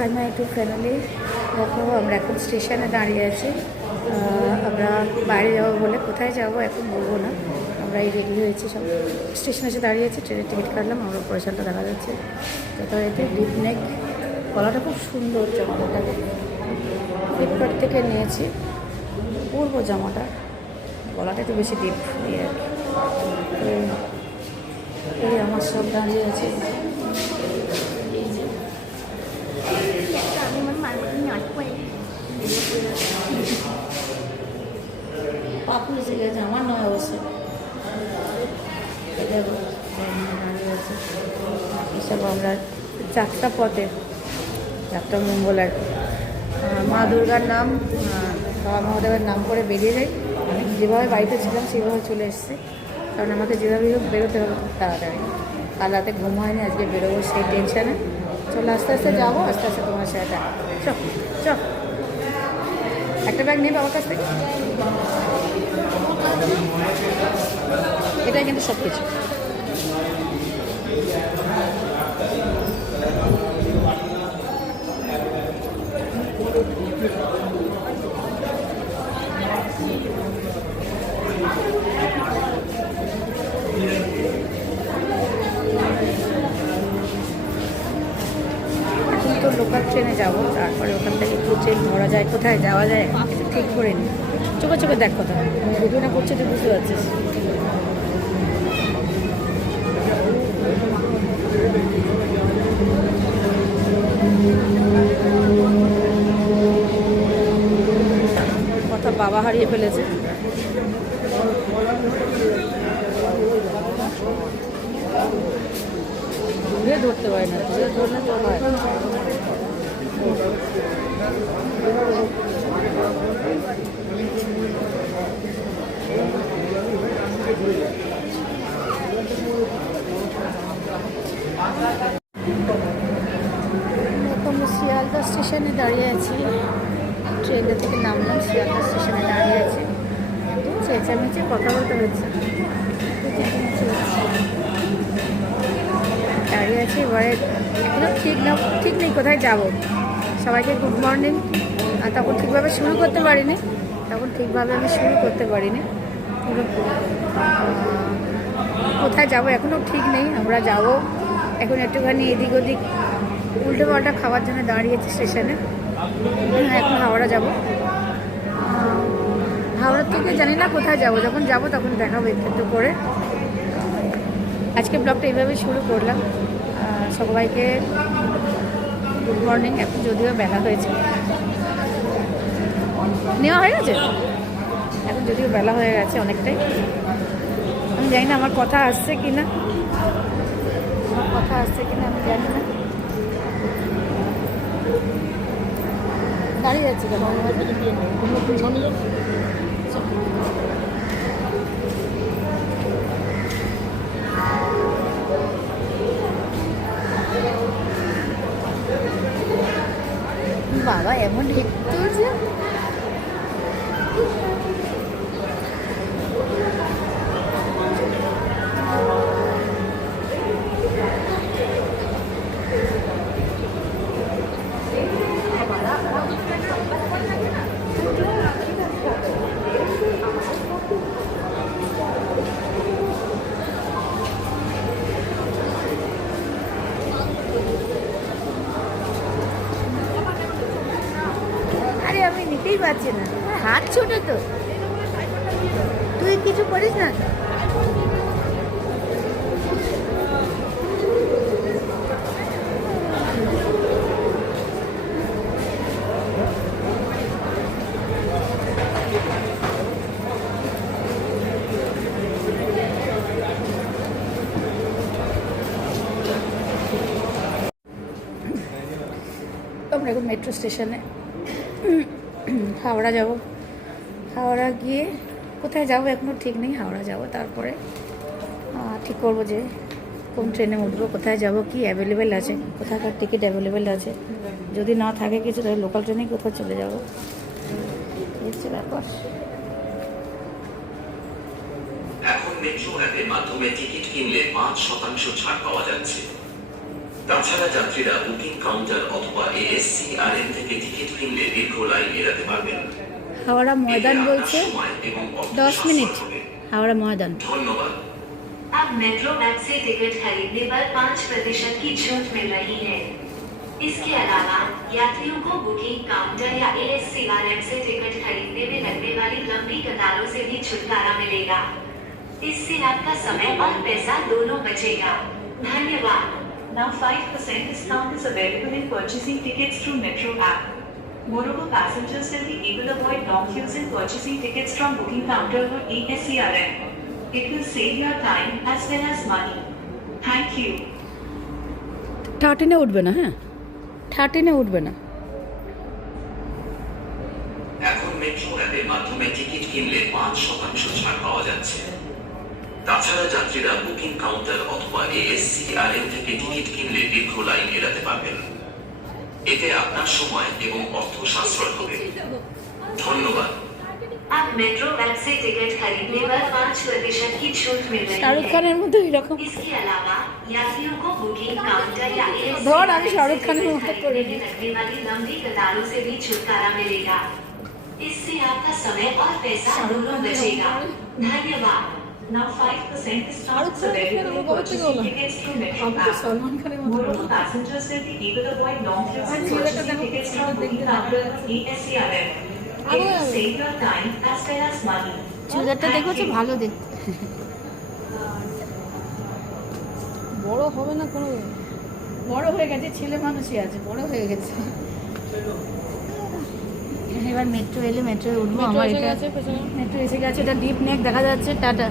Hi my two family দেখো, আমরা এখন স্টেশনে দাঁড়িয়ে আছি। আমরা বাইরে যাব বলে কোথায় যাব এখন বলব না। আমরা এই রেডি হয়েছি সব। স্টেশনে এসে দাঁড়িয়ে আছি ট্রেনের টিকিট কাটলাম, আমরা পয়সাটা দেখা যাচ্ছে। যথারীতি ডিপ নেক গলাটা খুব সুন্দর জামাটা। ফ্লিপকার্ট থেকে নিয়েছি। পরবো জামাটা। গলাটা একটু বেশি ডিপ দিয়ে আর কি। এই আমার সব দাঁড়িয়ে আছে এই যে আমি আমার মার নাট করে জেগে গেছে আমার নয় অবশ্য। এই দেখো, দাঁড়িয়ে আছে। এসব আমরা যাত্রা পথে। যাত্রা মঙ্গল আর মা দুর্গার নাম বাবা মহাদেবের নাম করে বেরিয়ে যাই। আমি যেভাবে বাড়িতে ছিলাম সেভাবে চলে এসেছি। কারণ আমাকে যেভাবে হোক বেরোতে হবে খুব তাড়াতাড়ি। কাল রাতে ঘুম হয়নি আজকে বেরোবো সেই টেনশানে। চলো আস্তে আস্তে যাব আস্তে আস্তে তোমার সাথে চ চ একটা ব্যাগ নেবে আমার কাছ থেকে। এটাই কিন্তু সব কিছু Thank তো লোকাল ট্রেনে যাব, তারপরে ওখান থেকে ট্রেন ধরা যায়, কোথায় যাওয়া যায় ঠিক করে নি চোখে চোখে দেখ কথা ভিডিও না করছে তুই বুঝতে পারছিস। কথা বাবা হারিয়ে ফেলেছে। ধরতে পারে না। ধরলে তো হয় শিয়ালদা স্টেশনে দাঁড়িয়ে আছি। ট্রেনটা থেকে নামলাম, শিয়ালদা স্টেশনে দাঁড়িয়ে আছি। চেঁচামেচি, কথা বলতে হচ্ছে চেঁচামেচি হচ্ছে। দাঁড়িয়ে আছি, এবারে ঠিক না, ঠিক নেই, কোথায় যাব? সবাইকে গুড মর্নিং আর তখন ঠিকভাবে শুরু করতে পারিনি, তখন ঠিকভাবে আমি শুরু করতে পারিনি। পুরো কোথায় যাব? এখনও ঠিক নেই, আমরা যাব এখন একটুখানি এদিক ওদিক। উল্টো পাল্টা খাওয়ার জন্য দাঁড়িয়েছি স্টেশনে। এখন হাওড়া যাব। হাওড়ার থেকে জানি না কোথায় যাব, যখন যাব তখন দেখাবো একটু করে। আজকে ব্লগটা এইভাবে শুরু করলাম। সবাইকে গুড মর্নিং। এখন যদিও বেলা হয়েছে। নেওয়া হয়ে গেছে? এখন যদিও বেলা হয়ে গেছে অনেকটাই। আমি জানি না আমার কথা আসছে কি না আমার কথা আসছে কি না আমি জানি না। দাঁড়িয়ে যাচ্ছে কেন? বাবা এমন হেঁটে তুলছে পারছি না। হাত ছোট তো। তুই কিছু করিস না? আমরা এখন মেট্রো স্টেশনে হাওড়া যাব। হাওড়া গিয়ে কোথায় যাব এখনও ঠিক নেই, হাওড়া যাব। তারপরে ঠিক করব যে কোন ট্রেনে উঠবো, কোথায় যাব, কি অ্যাভেলেবেল আছে, কোথাকার টিকিট অ্যাভেলেবেল আছে। যদি না থাকে কিছু, তাহলে লোকাল ট্রেনেই কোথাও চলে যাব। হচ্ছে ব্যাপার। মেট্রো অ্যাপের মাধ্যমে টিকিট কিনলে পাঁচ শতাংশ ছাড় পাওয়া যাচ্ছে। তাছাড়া যাত্রীরা বুকিং কাউন্টার অথবা এএসসি আর এন থেকে টিকিট কিনলে দীর্ঘ লাইন এড়াতে পারবেন হাওড়া ময়দান এতে আপনার বলছে সময় এবং অর্থ দশ সাশ্রয় মিনিট হবে। হাওড়া ময়দান ধন্যবাদ अब मेट्रो मैक्स से टिकट खरीदने पर पाँच प्रतिशत की छूट मिल रही है इसके अलावा यात्रियों को बुकिंग काउंटर या एस से टिकट खरीदने में लगने वाली लंबी कतारों से भी छुटकारा मिलेगा इससे आपका समय और पैसा दोनों बचेगा धन्यवाद Now 5% discount is available in purchasing tickets through Metro app. Moreover, passengers will be able to avoid long queues in purchasing tickets from booking counter or ESCRM. It will save your time as well as money. Thank you. থার্টিনে উঠবে না হ্যাঁ থার্টিনে উঠবে না এখন metro অ্যাপের মাধ্যমে ticket কিনলে পাঁচ শতাংশ ছাড় পাওয়া যাচ্ছে তাছাড়া যাত্রীরা বুকিং কাউন্টার অথবা এএসসি আর এন থেকে টিকিট কিনলে দীর্ঘ লাইন এড়াতে পারবেন এতে আপনার সময় এবং অর্থ সাশ্রয় হবে ধন্যবাদ अब मेट्रो मैक्स से टिकट खरीदने पर पाँच प्रतिशत की छूट मिल रही শাহরুখ है খানের মতো এরকম इसके अलावा यात्रियों को बुकिंग काउंटर या ASC धौर अभी शाहरुख खान से में मत खरीदने करोगी। में लगने वाली लंबी कतारों से भी छुटकारा मिलेगा इससे आपका समय और पैसा दोनों बचेगा धन्यवाद Now 5% discount is available in purchasing tickets through Metro app. Moreover, passengers will be able to avoid long queues in purchasing tickets from booking counter or ESCRM. It will save your time as well as money. চুড়িদারটা দেখেছ you. ভালো দেখতে বড় হবে না কোনো বড় হয়ে গেছে ছেলে মানুষই আছে বড় হয়ে গেছে এবার মেট্রো এলে মেট্রো উঠবো আমার এটা মেট্রো এসে গেছে এটা ডিপ নেক দেখা যাচ্ছে টাটা